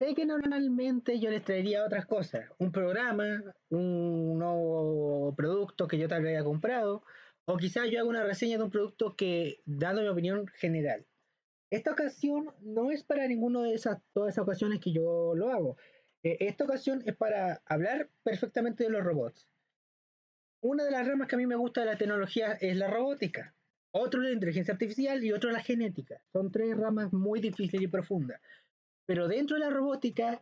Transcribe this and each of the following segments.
Sé que normalmente yo les traería otras cosas, un programa, un nuevo producto que yo tal vez haya comprado, o quizás yo haga una reseña de un producto que, dando mi opinión general. Esta ocasión no es para ninguna de todas esas ocasiones que yo lo hago. Esta ocasión es para hablar perfectamente de los robots. Una de las ramas que a mí me gusta de la tecnología es la robótica, otro la inteligencia artificial y otro la genética. Son tres ramas muy difíciles y profundas. Pero dentro de la robótica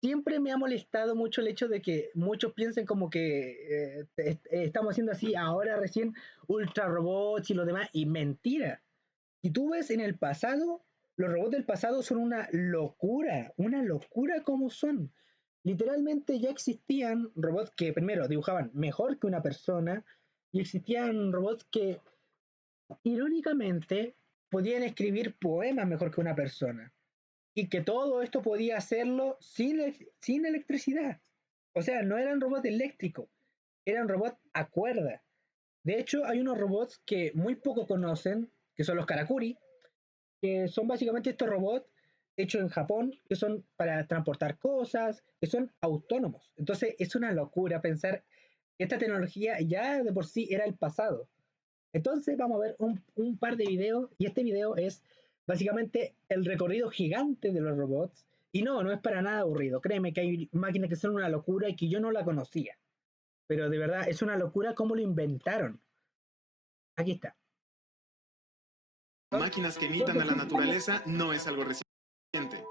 siempre me ha molestado mucho el hecho de que muchos piensen como que estamos haciendo así ahora recién ultra robots y lo demás, y mentira. Si tú ves en el pasado, los robots del pasado son una locura como son. Literalmente ya existían robots que primero dibujaban mejor que una persona y existían robots que irónicamente podían escribir poemas mejor que una persona y que todo esto podía hacerlo sin electricidad. O sea, no eran robots eléctricos, eran robots a cuerda. De hecho, hay unos robots que muy poco conocen, que son los Karakuri, que son básicamente estos robots hechos en Japón, que son para transportar cosas, que son autónomos. Entonces, es una locura pensar que esta tecnología ya de por sí era el pasado. Entonces vamos a ver un par de videos y este video es básicamente el recorrido gigante de los robots y no es para nada aburrido. Créeme que hay máquinas que son una locura y que yo no la conocía, pero de verdad es una locura cómo lo inventaron. Aquí está. Máquinas que imitan a la naturaleza no es algo reciente.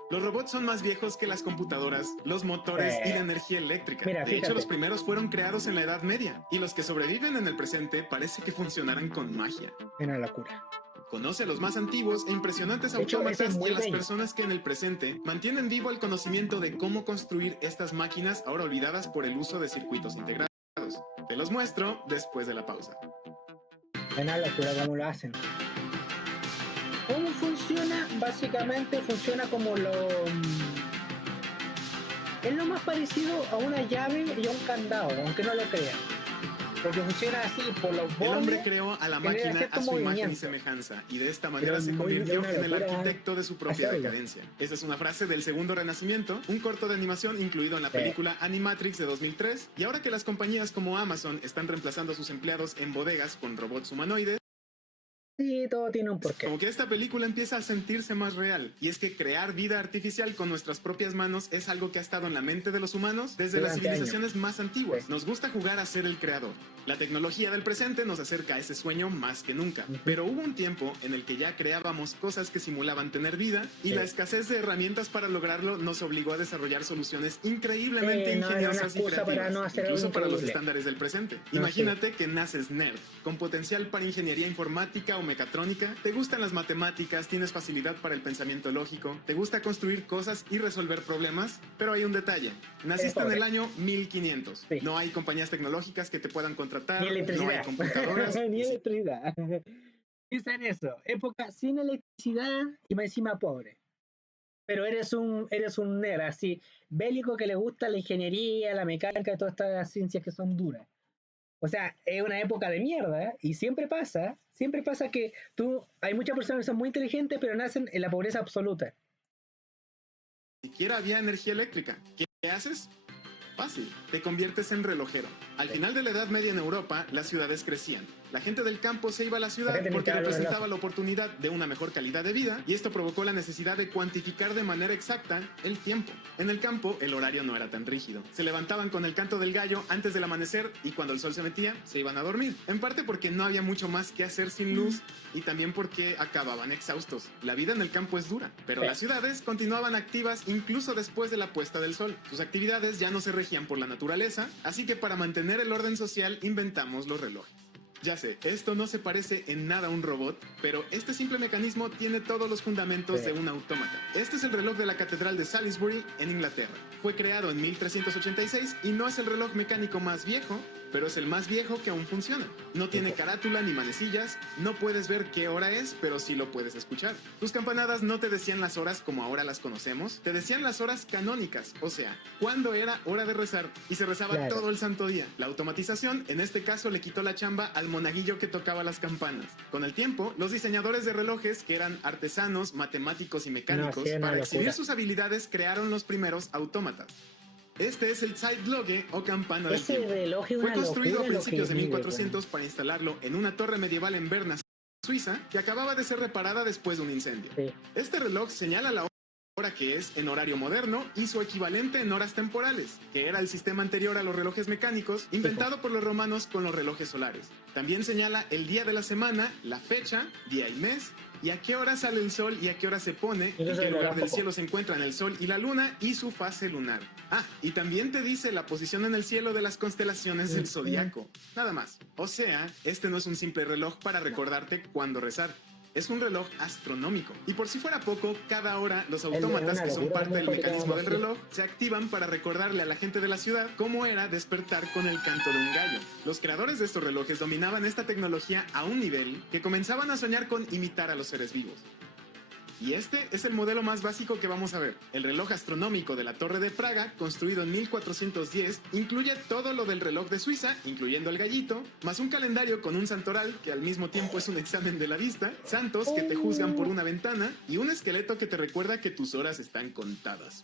Los robots son más viejos que las computadoras, los motores y la energía eléctrica. Mira, De hecho, fíjate. los primeros fueron creados en la Edad Media y los que sobreviven en el presente parece que funcionaran con magia. Es una locura. Conoce a los más antiguos e impresionantes De hecho, ese es autómatas y muy a las bello. personas que en el presente mantienen vivo el conocimiento de cómo construir estas máquinas ahora olvidadas por el uso de circuitos integrados. Te los muestro después de la pausa. Es una locura cómo lo hacen. ¿Cómo funciona? Básicamente funciona como es lo más parecido a una llave y a un candado, aunque no lo crean. Porque funciona así por los bordes. El hombre creó a la máquina a su imagen y semejanza y de esta manera se convirtió en el arquitecto de su propia decadencia. Esa es una frase del segundo renacimiento, un corto de animación incluido en la película Animatrix de 2003, y ahora que las compañías como Amazon están reemplazando a sus empleados en bodegas con robots humanoides, sí, todo tiene un porqué. Como que esta película empieza a sentirse más real, y es que crear vida artificial con nuestras propias manos es algo que ha estado en la mente de los humanos desde las civilizaciones más antiguas. Nos gusta jugar a ser el creador. La tecnología del presente nos acerca a ese sueño más que nunca, pero hubo un tiempo en el que ya creábamos cosas que simulaban tener vida y la escasez de herramientas para lograrlo nos obligó a desarrollar soluciones increíblemente ingeniosas y creativas, incluso para los estándares del presente. Imagínate que naces nerd, con potencial para ingeniería informática o mecatrónica, te gustan las matemáticas, tienes facilidad para el pensamiento lógico, te gusta construir cosas y resolver problemas, pero hay un detalle. Naciste en el año 1500. Sí. No hay compañías tecnológicas que te puedan contratar, no hay computadoras. ni electricidad. Piensa en eso, época sin electricidad y más encima pobre. Pero eres un nerd así, bélico que le gusta la ingeniería, la mecánica, todas estas ciencias que son duras. O sea, es una época de mierda, ¿eh? Y siempre pasa que hay muchas personas que son muy inteligentes, pero nacen en la pobreza absoluta. Ni siquiera había energía eléctrica. ¿Qué haces? Fácil, te conviertes en relojero. Al final de la Edad Media en Europa, las ciudades crecían. La gente del campo se iba a la ciudad porque representaba la oportunidad de una mejor calidad de vida y esto provocó la necesidad de cuantificar de manera exacta el tiempo. En el campo, el horario no era tan rígido. Se levantaban con el canto del gallo antes del amanecer y cuando el sol se metía, se iban a dormir. En parte porque no había mucho más que hacer sin luz y también porque acababan exhaustos. La vida en el campo es dura, pero las ciudades continuaban activas incluso después de la puesta del sol. Sus actividades ya no se regían por la naturaleza, así que para mantener el orden social inventamos los relojes. Ya sé, esto no se parece en nada a un robot, pero este simple mecanismo tiene todos los fundamentos de un autómata. Este es el reloj de la Catedral de Salisbury, en Inglaterra. Fue creado en 1386 y no es el reloj mecánico más viejo, pero es el más viejo que aún funciona. No tiene carátula ni manecillas, no puedes ver qué hora es, pero sí lo puedes escuchar. Tus campanadas no te decían las horas como ahora las conocemos, te decían las horas canónicas, o sea, cuándo era hora de rezar, y se rezaba todo el santo día. La automatización, en este caso, le quitó la chamba al monaguillo que tocaba las campanas. Con el tiempo, los diseñadores de relojes, que eran artesanos, matemáticos y mecánicos, para exhibir sus habilidades, crearon los primeros autómatas. Este es el Zeitglocke o campana del tiempo. Fue construido a principios de 1400 para instalarlo en una torre medieval en Berna, Suiza, que acababa de ser reparada después de un incendio. Este reloj señala la hora que es en horario moderno y su equivalente en horas temporales, que era el sistema anterior a los relojes mecánicos, inventado por los romanos con los relojes solares. También señala el día de la semana, la fecha, día y mes, y a qué hora sale el sol y a qué hora se pone, en qué lugar del cielo se encuentran el sol y la luna y su fase lunar. Ah, y también te dice la posición en el cielo de las constelaciones del zodiaco. Nada más. O sea, este no es un simple reloj para recordarte cuándo rezar. Es un reloj astronómico. Y por si fuera poco, cada hora los autómatas, que son parte del mecanismo del reloj, se activan para recordarle a la gente de la ciudad cómo era despertar con el canto de un gallo. Los creadores de estos relojes dominaban esta tecnología a un nivel que comenzaban a soñar con imitar a los seres vivos. Y este es el modelo más básico que vamos a ver. El reloj astronómico de la Torre de Praga, construido en 1410, incluye todo lo del reloj de Suiza, incluyendo el gallito, más un calendario con un santoral, que al mismo tiempo es un examen de la vista, santos que te juzgan por una ventana, y un esqueleto que te recuerda que tus horas están contadas.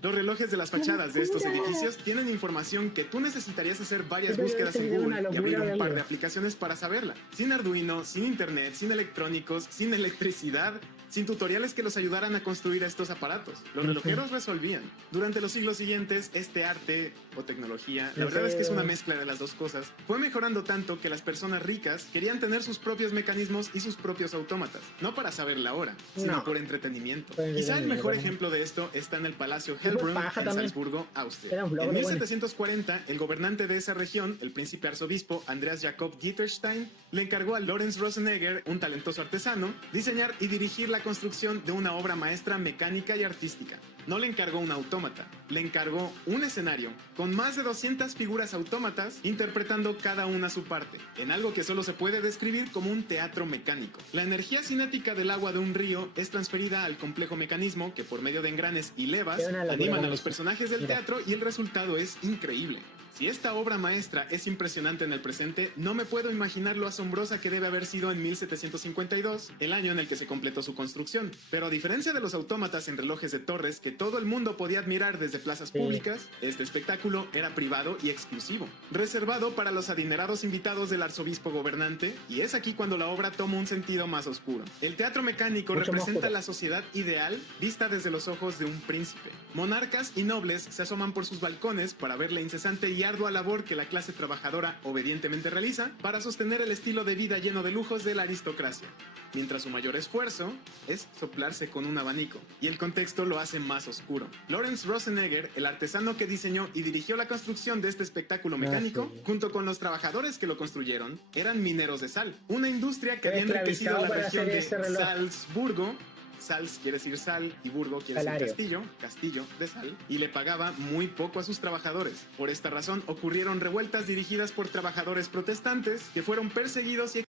Los relojes de las fachadas de estos edificios tienen información que tú necesitarías hacer varias búsquedas en Google y abrir un par de aplicaciones para saberla. Sin Arduino, sin internet, sin electrónicos, sin electricidad, sin tutoriales que los ayudaran a construir estos aparatos. Los relojeros resolvían. Durante los siglos siguientes, este arte o tecnología, la verdad es que es una mezcla de las dos cosas, fue mejorando tanto que las personas ricas querían tener sus propios mecanismos y sus propios autómatas, no para saber la hora, sino por entretenimiento. Quizá el mejor ejemplo de esto está en el Palacio Hellbrunn en Salzburgo, Austria. En 1740, el gobernante de esa región, el príncipe arzobispo Andreas Jakob Gitterstein, le encargó a Lorenz Rosenegger, un talentoso artesano, diseñar y dirigir la construcción de una obra maestra mecánica y artística. No le encargó un autómata, le encargó un escenario con más de 200 figuras autómatas interpretando cada una su parte, en algo que solo se puede describir como un teatro mecánico. La energía cinética del agua de un río es transferida al complejo mecanismo que por medio de engranes y levas animan a los personajes del teatro y el resultado es increíble. Si esta obra maestra es impresionante en el presente, no me puedo imaginar lo asombrosa que debe haber sido en 1752, el año en el que se completó su construcción. Pero a diferencia de los autómatas en relojes de torres que todo el mundo podía admirar desde plazas públicas, este espectáculo era privado y exclusivo, reservado para los adinerados invitados del arzobispo gobernante, y es aquí cuando la obra toma un sentido más oscuro. El teatro mecánico representa la sociedad ideal vista desde los ojos de un príncipe. Monarcas y nobles se asoman por sus balcones para ver la incesante y ardua labor que la clase trabajadora obedientemente realiza para sostener el estilo de vida lleno de lujos de la aristocracia, mientras su mayor esfuerzo es soplarse con un abanico, y el contexto lo hace más oscuro. Lorenz Rosenegger, el artesano que diseñó y dirigió la construcción de este espectáculo mecánico, junto con los trabajadores que lo construyeron, eran mineros de sal, una industria que había enriquecido la región de Salzburgo. Salz quiere decir sal y Burgo quiere decir castillo de sal, y le pagaba muy poco a sus trabajadores. Por esta razón ocurrieron revueltas dirigidas por trabajadores protestantes que fueron perseguidos y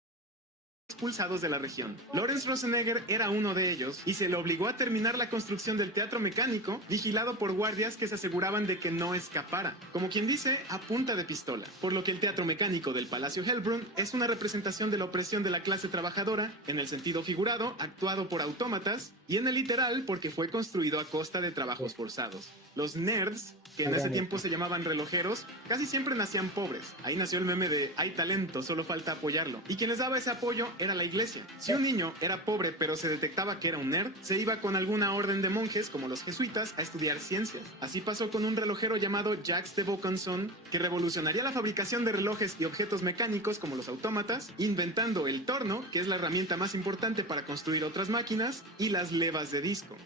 expulsados de la región. Lorenz Rosenegger era uno de ellos y se le obligó a terminar la construcción del teatro mecánico, vigilado por guardias que se aseguraban de que no escapara, como quien dice, a punta de pistola. Por lo que el teatro mecánico del Palacio Hellbrunn es una representación de la opresión de la clase trabajadora, en el sentido figurado, actuado por autómatas, y en el literal, porque fue construido a costa de trabajos forzados. Los nerds, que en ese tiempo se llamaban relojeros, casi siempre nacían pobres. Ahí nació el meme de hay talento, solo falta apoyarlo. Y quien les daba ese apoyo era la iglesia. Si un niño era pobre pero se detectaba que era un nerd, se iba con alguna orden de monjes, como los jesuitas, a estudiar ciencias. Así pasó con un relojero llamado Jacques de Vaucanson, que revolucionaría la fabricación de relojes y objetos mecánicos como los autómatas, inventando el torno, que es la herramienta más importante para construir otras máquinas, y las levas de disco.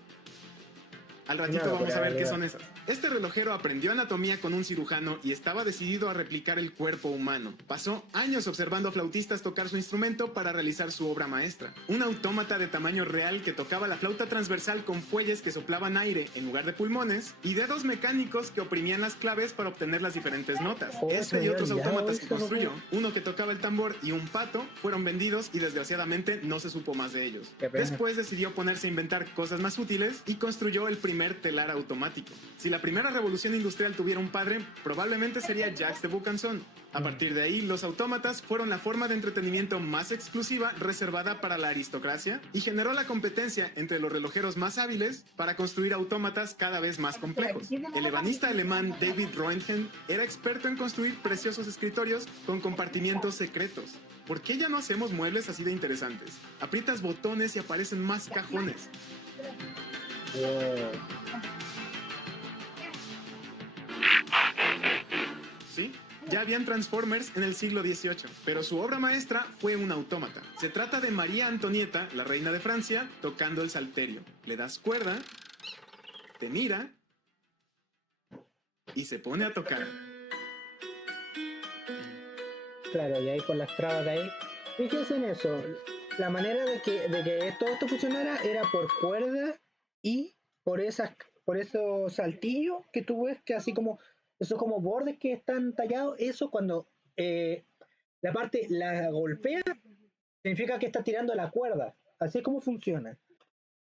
Al ratito vamos a ver qué son esas. Este relojero aprendió anatomía con un cirujano y estaba decidido a replicar el cuerpo humano. Pasó años observando flautistas tocar su instrumento para realizar su obra maestra. Un autómata de tamaño real que tocaba la flauta transversal con fuelles que soplaban aire en lugar de pulmones y dedos mecánicos que oprimían las claves para obtener las diferentes notas. Este y otros autómatas que construyó, uno que tocaba el tambor y un pato, fueron vendidos y desgraciadamente no se supo más de ellos. Después decidió ponerse a inventar cosas más útiles y construyó el primer telar automático. Si la primera revolución industrial tuviera un padre, probablemente sería Jacques de Vaucanson. A partir de ahí, los autómatas fueron la forma de entretenimiento más exclusiva reservada para la aristocracia y generó la competencia entre los relojeros más hábiles para construir autómatas cada vez más complejos. El ebanista alemán David Roentgen era experto en construir preciosos escritorios con compartimientos secretos. ¿Por qué ya no hacemos muebles así de interesantes? Aprietas botones y aparecen más cajones. ¿Sí? Ya habían Transformers en el siglo XVIII, pero su obra maestra fue un autómata. Se trata de María Antonieta, la reina de Francia, tocando el salterio. Le das cuerda, te mira y se pone a tocar. Claro, y ahí con las trabas de ahí. Fíjense en eso. La manera de que todo esto funcionara era por cuerda y por esos saltillos que tú ves que así como esos como bordes que están tallados, eso cuando la parte la golpea significa que está tirando la cuerda. Así es como funciona.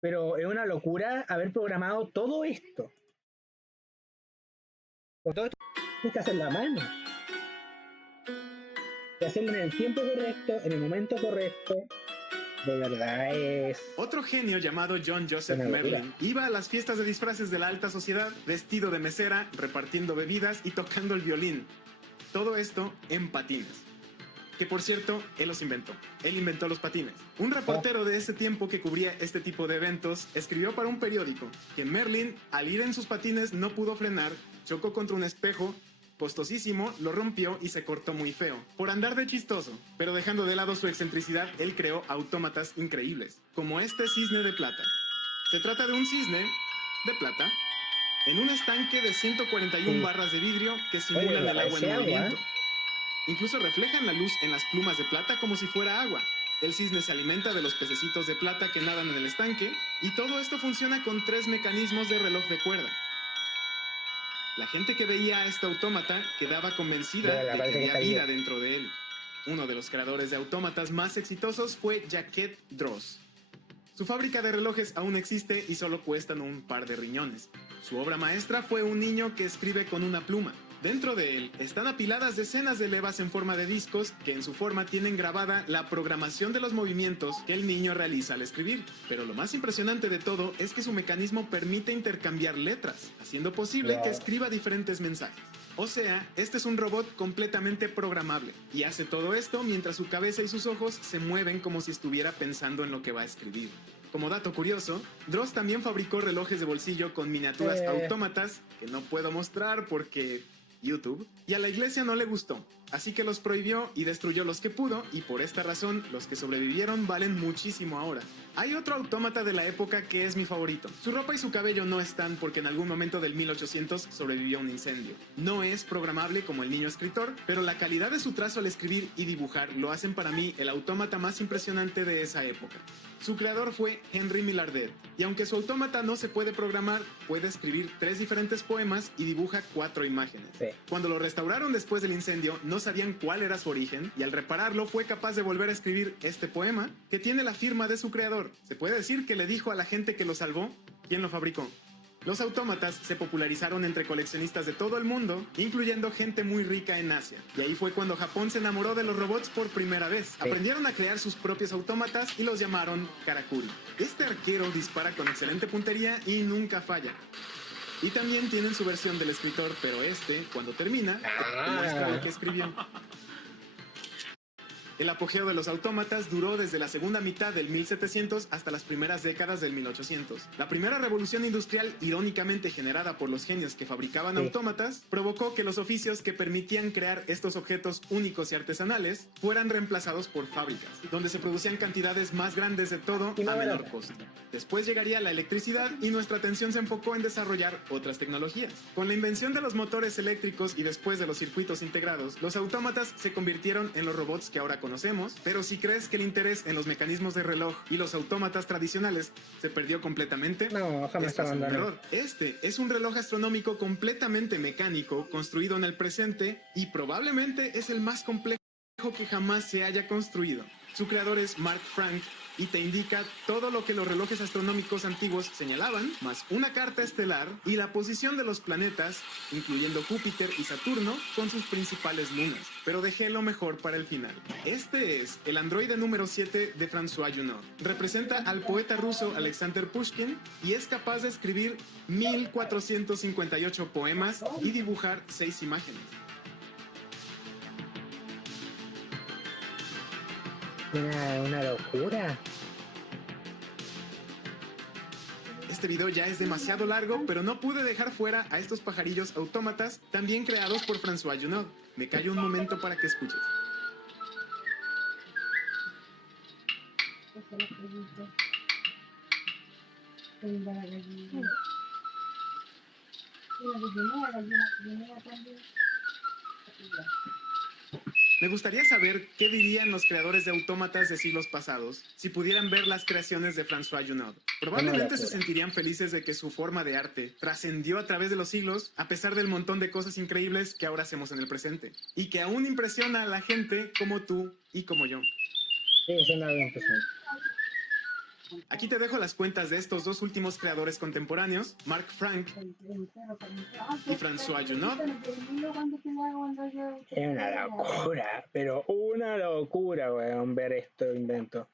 Pero es una locura haber programado todo esto. Con todo esto tienes que hacer la mano. Y hacerlo en el tiempo correcto, en el momento correcto. De verdad es... Otro genio llamado John Joseph Merlin iba a las fiestas de disfraces de la alta sociedad vestido de mesera, repartiendo bebidas y tocando el violín. Todo esto en patines. Que por cierto, él los inventó. Él inventó los patines. Un reportero de ese tiempo que cubría este tipo de eventos escribió para un periódico que Merlin, al ir en sus patines, no pudo frenar, chocó contra un espejo, costosísimo, lo rompió y se cortó muy feo, por andar de chistoso. Pero dejando de lado su excentricidad, él creó autómatas increíbles, como este cisne de plata. Se trata de un cisne de plata en un estanque de 141 barras de vidrio que simulan el agua en movimiento. Incluso reflejan la luz en las plumas de plata como si fuera agua. El cisne se alimenta de los pececitos de plata que nadan en el estanque y todo esto funciona con 3 mecanismos de reloj de cuerda. La gente que veía a este autómata quedaba convencida de que había vida dentro de él. Uno de los creadores de autómatas más exitosos fue Jacques Droz. Su fábrica de relojes aún existe y solo cuestan un par de riñones. Su obra maestra fue un niño que escribe con una pluma. Dentro de él están apiladas decenas de levas en forma de discos que en su forma tienen grabada la programación de los movimientos que el niño realiza al escribir. Pero lo más impresionante de todo es que su mecanismo permite intercambiar letras, haciendo posible que escriba diferentes mensajes. O sea, este es un robot completamente programable y hace todo esto mientras su cabeza y sus ojos se mueven como si estuviera pensando en lo que va a escribir. Como dato curioso, Droz también fabricó relojes de bolsillo con miniaturas autómatas que no puedo mostrar porque... YouTube, y a la iglesia no le gustó, así que los prohibió y destruyó los que pudo, y por esta razón los que sobrevivieron valen muchísimo ahora. Hay otro autómata de la época que es mi favorito. Su ropa y su cabello no están porque en algún momento del 1800 sobrevivió a un incendio. No es programable como el niño escritor, pero la calidad de su trazo al escribir y dibujar lo hacen para mí el autómata más impresionante de esa época. Su creador fue Henry Millardet, y aunque su autómata no se puede programar, puede escribir 3 diferentes poemas y dibuja 4 imágenes. Sí. Cuando lo restauraron después del incendio, no sabían cuál era su origen, y al repararlo fue capaz de volver a escribir este poema, que tiene la firma de su creador. ¿Se puede decir que le dijo a la gente que lo salvó? ¿Quién lo fabricó? Los autómatas se popularizaron entre coleccionistas de todo el mundo, incluyendo gente muy rica en Asia. Y ahí fue cuando Japón se enamoró de los robots por primera vez. Sí. Aprendieron a crear sus propios autómatas y los llamaron Karakuri. Este arquero dispara con excelente puntería y nunca falla. Y también tienen su versión del escritor, pero cuando termina, muestra lo que escribió. El apogeo de los autómatas duró desde la segunda mitad del 1700 hasta las primeras décadas del 1800. La primera revolución industrial, irónicamente generada por los genios que fabricaban autómatas, provocó que los oficios que permitían crear estos objetos únicos y artesanales fueran reemplazados por fábricas, donde se producían cantidades más grandes de todo a menor costo. Después llegaría la electricidad y nuestra atención se enfocó en desarrollar otras tecnologías. Con la invención de los motores eléctricos y después de los circuitos integrados, los autómatas se convirtieron en los robots que ahora conocemos, pero si crees que el interés en los mecanismos de reloj y los autómatas tradicionales se perdió completamente, no, jamás estás en un error. Este es un reloj astronómico completamente mecánico, construido en el presente y probablemente es el más complejo que jamás se haya construido. Su creador es Mark Frank y te indica todo lo que los relojes astronómicos antiguos señalaban, más una carta estelar y la posición de los planetas, incluyendo Júpiter y Saturno, con sus principales lunas. Pero dejé lo mejor para el final. Este es el androide número 7 de François Junod. Representa al poeta ruso Alexander Pushkin y es capaz de escribir 1458 poemas y dibujar 6 imágenes. Una locura. Este video ya es demasiado largo, pero no pude dejar fuera a estos pajarillos autómatas, también creados por François Junod. Me callo un momento para que escuches. Me gustaría saber qué dirían los creadores de autómatas de siglos pasados si pudieran ver las creaciones de François Junod. Probablemente se sentirían felices de que su forma de arte trascendió a través de los siglos, a pesar del montón de cosas increíbles que ahora hacemos en el presente, y que aún impresiona a la gente como tú y como yo. Sí, suena bien, pues. Aquí te dejo las cuentas de estos dos últimos creadores contemporáneos, Mark Frank y François Junod. Es una locura, pero una locura, weón, ver estos inventos.